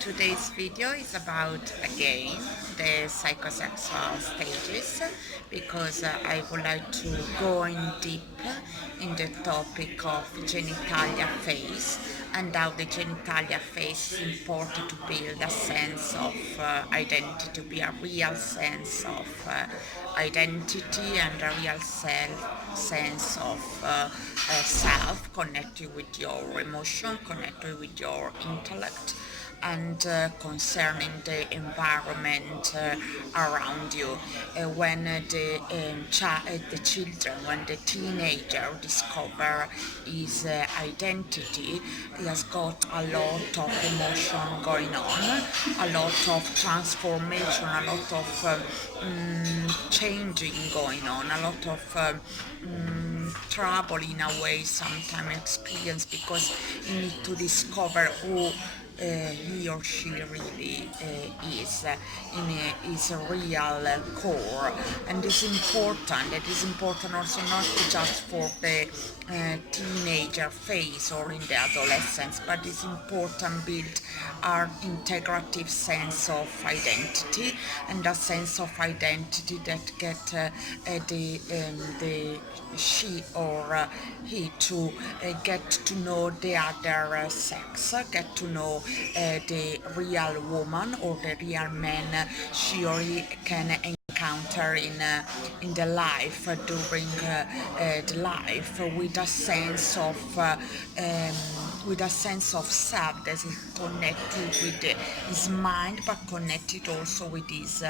Today's video is about again the psychosexual stages because I would like to go in deep in the topic of genitalia phase and how the genitalia phase is important to build a sense of identity, to be a real sense of identity and a real sense of self connected with your emotion, connected with your intellect, and concerning the environment around you. The children, when the teenager discover his identity, he has got a lot of emotion going on, a lot of transformation, a lot of changing going on, a lot of trouble in a way sometimes experience because you need to discover who he or she really is in his real core. And it's important. It is important also not just for the teenager phase or in the adolescence, but it's important build our integrative sense of identity, and a sense of identity that get the she or he to get to know the other sex, get to know the real woman or the real man she or he can encounter in the life during the life with a sense of self that is connected with his mind, but connected also with his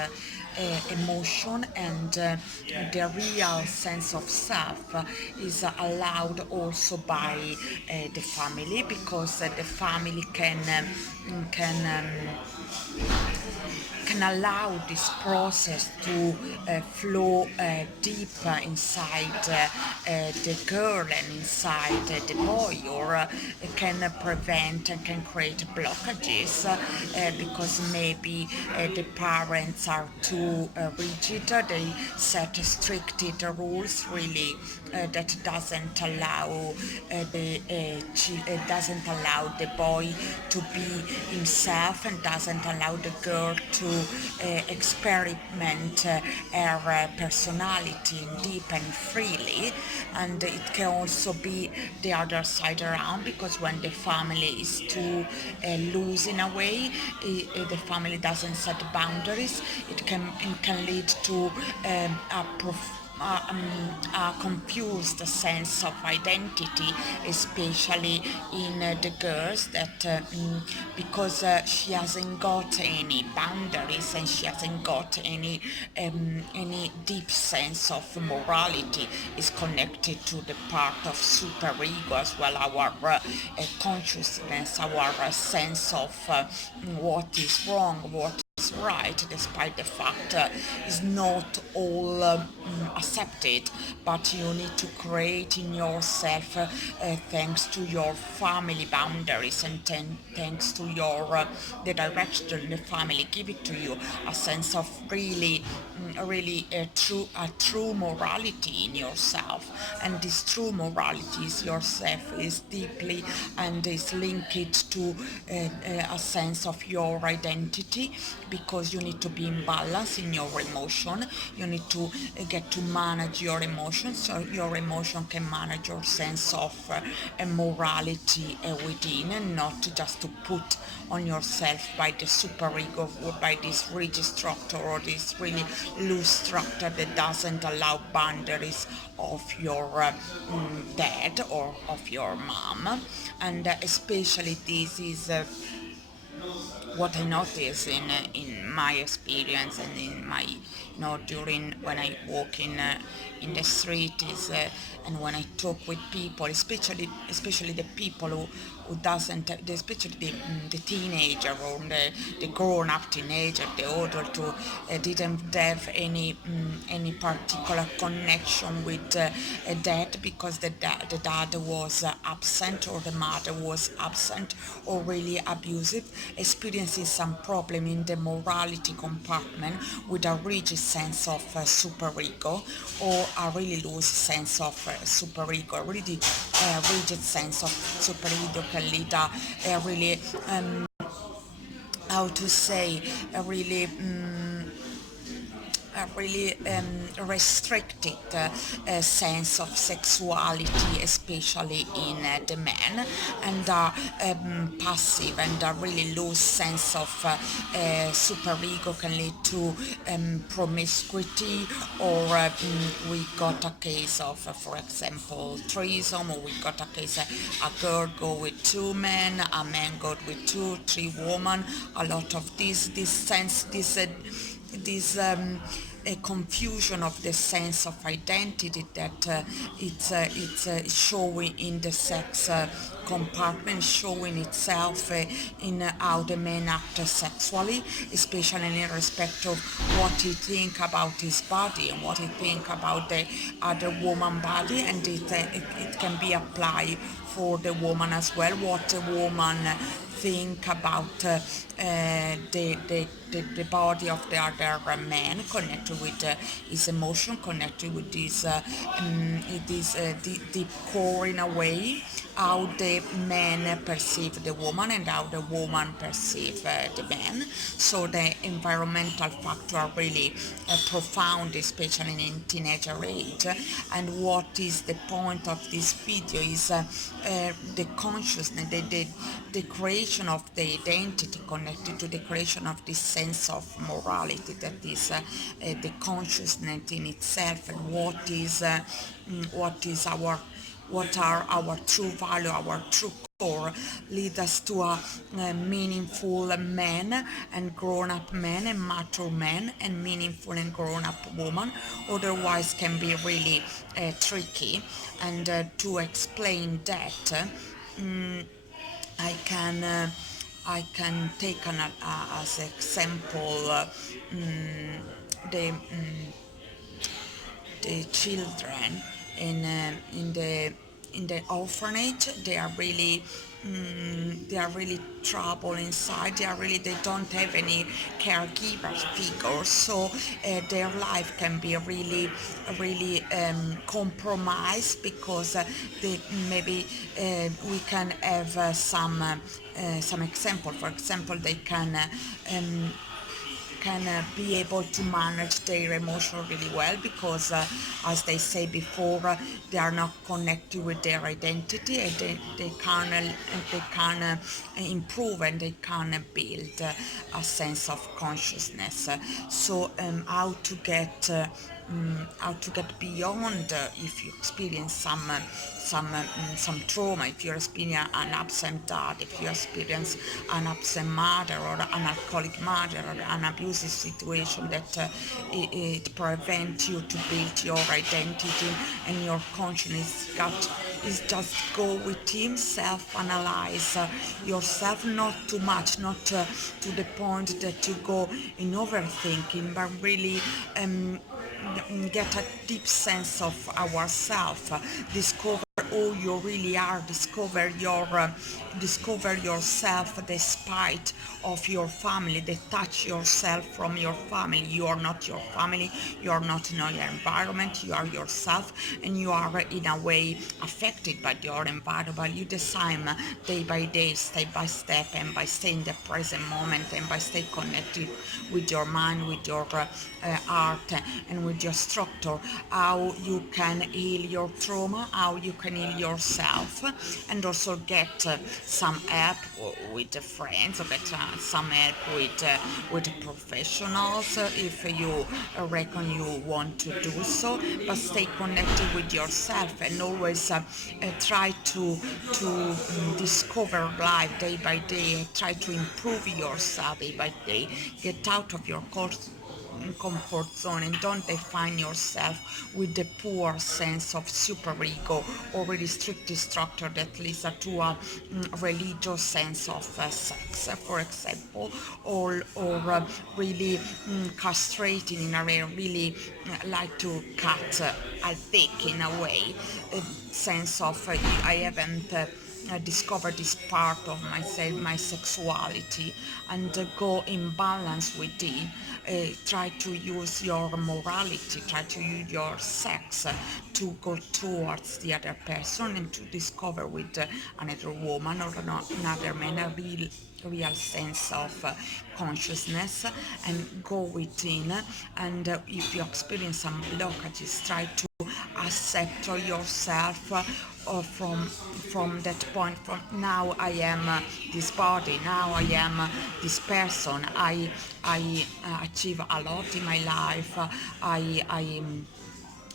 emotion, and the real sense of self is allowed also by the family, because the family can allow this process to flow deeper inside the girl and inside the boy, or can prevent and can create blockages because maybe the parents are too rigid, they set restricted rules really that doesn't allow the boy to be himself, and doesn't allow the girl to experiment her personality deep and freely. And it can also be the other side around, because when the family is too loose in a way, the family doesn't set boundaries, it can lead to a confused sense of identity, especially in the girls, that because she hasn't got any boundaries and she hasn't got any deep sense of morality, is connected to the part of superego as well, our consciousness, our sense of what is wrong, what is right, despite the fact is not all accepted, but you need to create in yourself thanks to your family boundaries, and thanks to your the direction the family give it to you, a sense of really a true morality in yourself. And this true morality is yourself, is deeply and is linked to a sense of your identity, because you need to be in balance in your emotion, you need to get to manage your emotions, so your emotion can manage your sense of morality within, and not just to put on yourself by the superego or by this rigid structure or this really loose structure that doesn't allow boundaries of your dad or of your mom. And especially this is what I notice in my experience, and in my during when I walk in the street is and when I talk with people, especially the people who doesn't, especially the teenager or the grown up teenager, the adult who didn't have any particular connection with dad, because the dad was absent, or the mother was absent, or really abusive, experiencing some problem in the morality compartment, with a rigid sense of superego, or a really loose sense of superego. A really rigid sense of superego can lead a really how to say, a really a really restricted sense of sexuality, especially in the men, and a passive and a really low sense of superego can lead to promiscuity, or we got a case of, for example, threesome, or we got a case a girl go with two men, a man go with two, three women, a lot of this sense, this a confusion of the sense of identity that it's showing in the sex compartment, showing itself in how the man acts sexually, especially in respect of what he think about his body and what he think about the other woman body, and it can be applied for the woman as well, what the woman think about the body of the other man, connected with his emotion, connected with this deep core in a way, how the man perceive the woman and how the woman perceive the man. So the environmental factor are really profound, especially in teenager age. And what is the point of this video is the consciousness, the creation of the identity connected to the creation of this sense of morality that is the consciousness in itself, and what is our, what are our true value, our true core, lead us to a meaningful man and grown-up man and mature man and meaningful and grown-up woman. Otherwise can be really tricky. And to explain that, I can I can take as example the the children in the orphanage. They are really they are really trouble inside. They don't have any caregiver figures, so their life can be really compromised, because they maybe we can have some example. For example, they can be able to manage their emotion really well, because as they say before, they are not connected with their identity, and they can improve, and they can build a sense of consciousness. So how to get beyond, if you experience some trauma, if you experience an absent dad, if you experience an absent mother, or an alcoholic mother, or an abusive situation that it prevents you to build your identity and your consciousness. Is just go within, self-analyze yourself, not too much, not to the point that you go in overthinking, but really get a deep sense of ourself, discover who you really are, discover yourself despite of your family, detach yourself from your family. You are not your family, you are not in your environment, you are yourself, and you are in a way affected by your environment. You design day by day, step by step, and by staying in the present moment, and by staying connected with your mind, with your art, and with your structure, how you can heal your trauma, how you can heal yourself, and also get some help with friends, or get some help with professionals if you reckon you want to do so. But stay connected with yourself, and always try to discover life day by day, try to improve yourself day by day, get out of your comfort zone, and don't define yourself with the poor sense of superego or restrictive structure that leads to a religious sense of sex, for example, or really castrating in a way, really like to cut, I think, in a way, a sense of I haven't discover this part of myself, my sexuality, and go in balance with it. Try to use your morality, try to use your sex to go towards the other person and to discover with another woman or another man a real sense of consciousness, and go within. And if you experience some blockages, try to accept yourself from that point. From now I am this body, now I am this person. I achieve a lot in my life.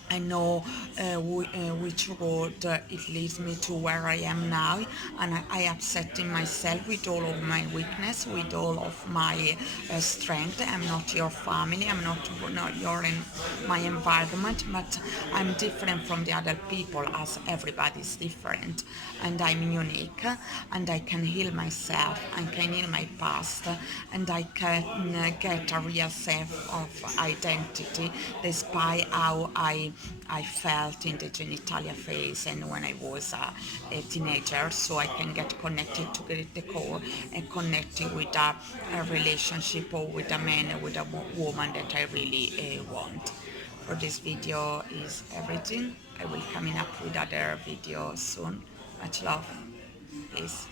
I know which road it leads me to where I am now, and I accept in myself with all of my weakness, with all of my strength. I'm not your family, I'm not my environment, but I'm different from the other people, as everybody's different, and I'm unique, and I can heal myself, I can heal my past, and I can get a real sense of identity despite how I felt in the genitalia phase and when I was a teenager, so I can get connected to the core and connected with a relationship or with a man or with a woman that I really want. For this video is everything. I will coming up with other videos soon. Much love. Peace.